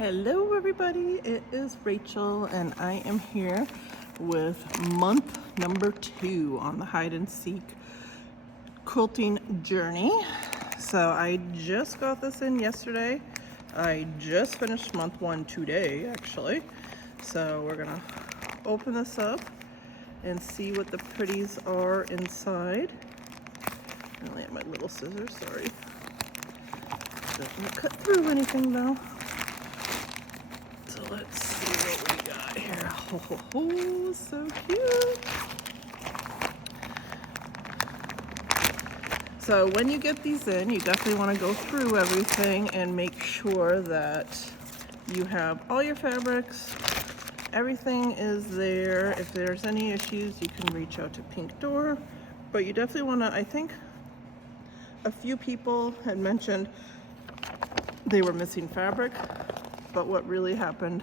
Hello everybody, it is Rachel and I am here with month number 2 on the Hide and Seek quilting journey. So I just got this in yesterday. I just finished month 1 today actually. So we're gonna open this up and see what the pretties are inside. I only have my little scissors, sorry. Doesn't cut through anything though. So let's see what we got here. Oh, so cute. So when you get these in, you definitely want to go through everything and make sure that you have all your fabrics. Everything is there. If there's any issues, you can reach out to Pink Door. But you definitely want to, I think a few people had mentioned they were missing fabric. But what really happened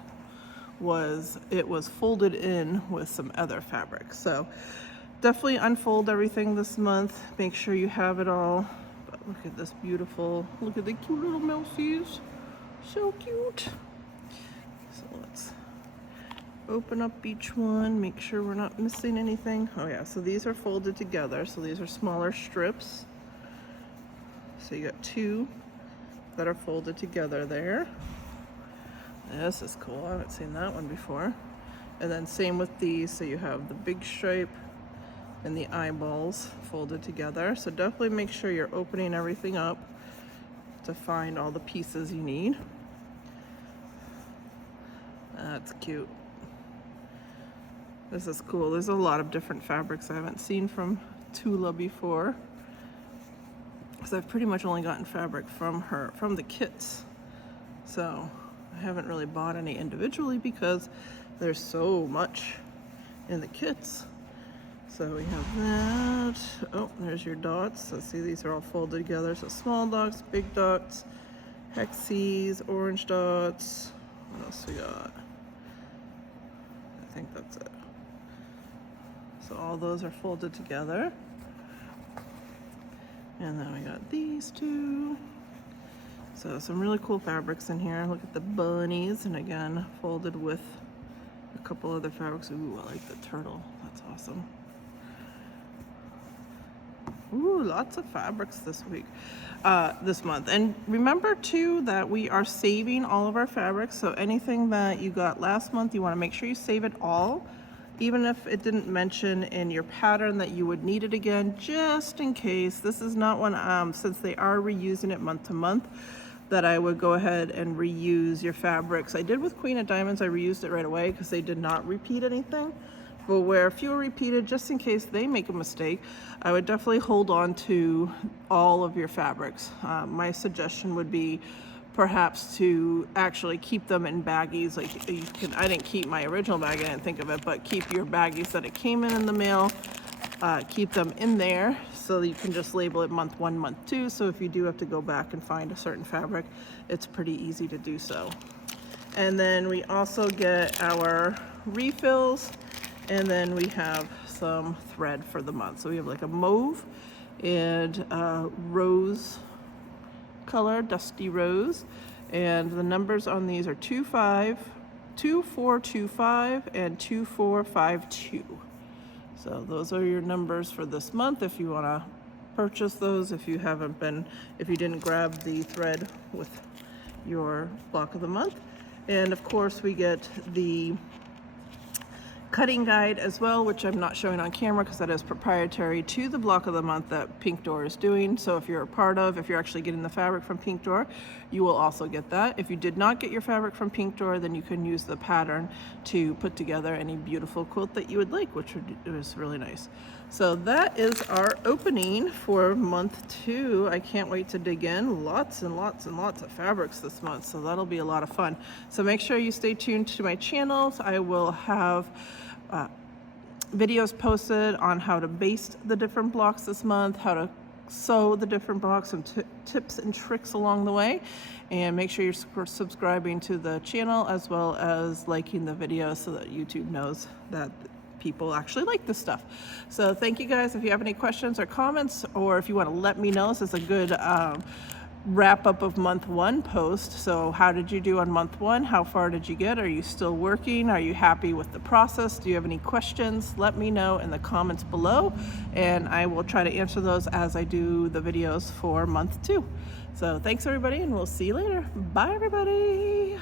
was it was folded in with some other fabric. So definitely unfold everything this month. Make sure you have it all. But look at this beautiful, look at the cute little mousies. So cute. So let's open up each one, make sure we're not missing anything. Oh yeah, so these are folded together. So these are smaller strips. So you got 2 that are folded together there. This is cool, I haven't seen that one before. And then same with these, so you have the big stripe and the eyeballs folded together. So definitely make sure you're opening everything up to find all the pieces you need. That's cute. This is cool. There's a lot of different fabrics I haven't seen from Tula before, because I've pretty much only gotten fabric from her, from the kits. So I haven't really bought any individually because there's so much in the kits. So we have that. Oh, there's your dots. So see, these are all folded together. So small dots, big dots, hexes, orange dots. What else we got? I think that's it. So all those are folded together. And then we got these 2. So some really cool fabrics in here. Look at the bunnies, and again, folded with a couple other fabrics. Ooh, I like the turtle. That's awesome. Ooh, lots of fabrics this week, this month. And remember too that we are saving all of our fabrics. So anything that you got last month, you want to make sure you save it all, even if it didn't mention in your pattern that you would need it again, just in case. This is not one, since they are reusing it month to month, that I would go ahead and reuse your fabrics. I did with Queen of Diamonds, I reused it right away because they did not repeat anything. But where a few are repeated, just in case they make a mistake, I would definitely hold on to all of your fabrics. My suggestion would be perhaps to actually keep them in baggies. Like you can, I didn't keep my original bag, I didn't think of it, but keep your baggies that it came in the mail. Keep them in there so that you can just label it month 1, month 2. So if you do have to go back and find a certain fabric, it's pretty easy to do so. And then we also get our refills, and then we have some thread for the month. So we have like a mauve and rose color, dusty rose. And the numbers on these are 2425 and 2452. So those are your numbers for this month if you want to purchase those, if you didn't grab the thread with your block of the month. And of course we get the cutting guide as well, which I'm not showing on camera because that is proprietary to the block of the month that Pink Door is doing. So if you're if you're actually getting the fabric from Pink Door, you will also get that. If you did not get your fabric from Pink Door, then you can use the pattern to put together any beautiful quilt that you would like, which is really nice. So that is our opening for month 2. I can't wait to dig in. Lots and lots and lots of fabrics this month, so that'll be a lot of fun. So make sure you stay tuned to my channels. I will have videos posted on how to baste the different blocks this month, how to sew the different blocks, some tips and tricks along the way. And make sure you're subscribing to the channel as well as liking the video so that YouTube knows that people actually like this stuff. So thank you guys. If you have any questions or comments, or if you want to let me know, this is a good wrap up of month 1 post. So how did you do on month 1? How far did you get? Are you still working? Are you happy with the process? Do you have any questions? Let me know in the comments below, and I will try to answer those as I do the videos for month 2. So thanks everybody, and we'll see you later. Bye everybody.